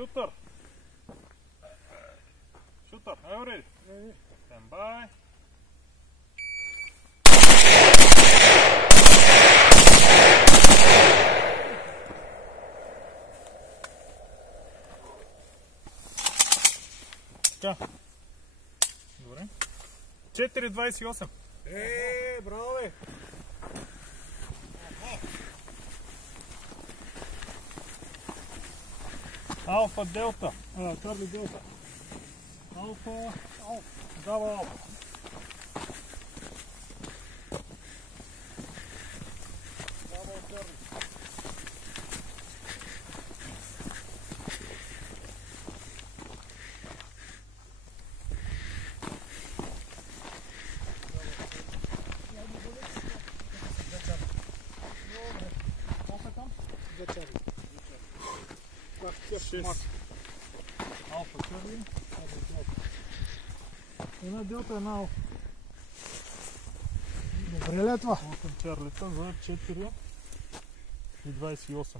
Shooter. Shooter, are you ready? Stand by. Така. Добре. 4.28. Браво бе! Алфа, Делта. Чарли Делта. Алфа, дава Алфа. Дава Чарли. Алфа, Чарли. Една Делта, една Алфа. Добре ли е това? 8 Чарлита за 4 и 28.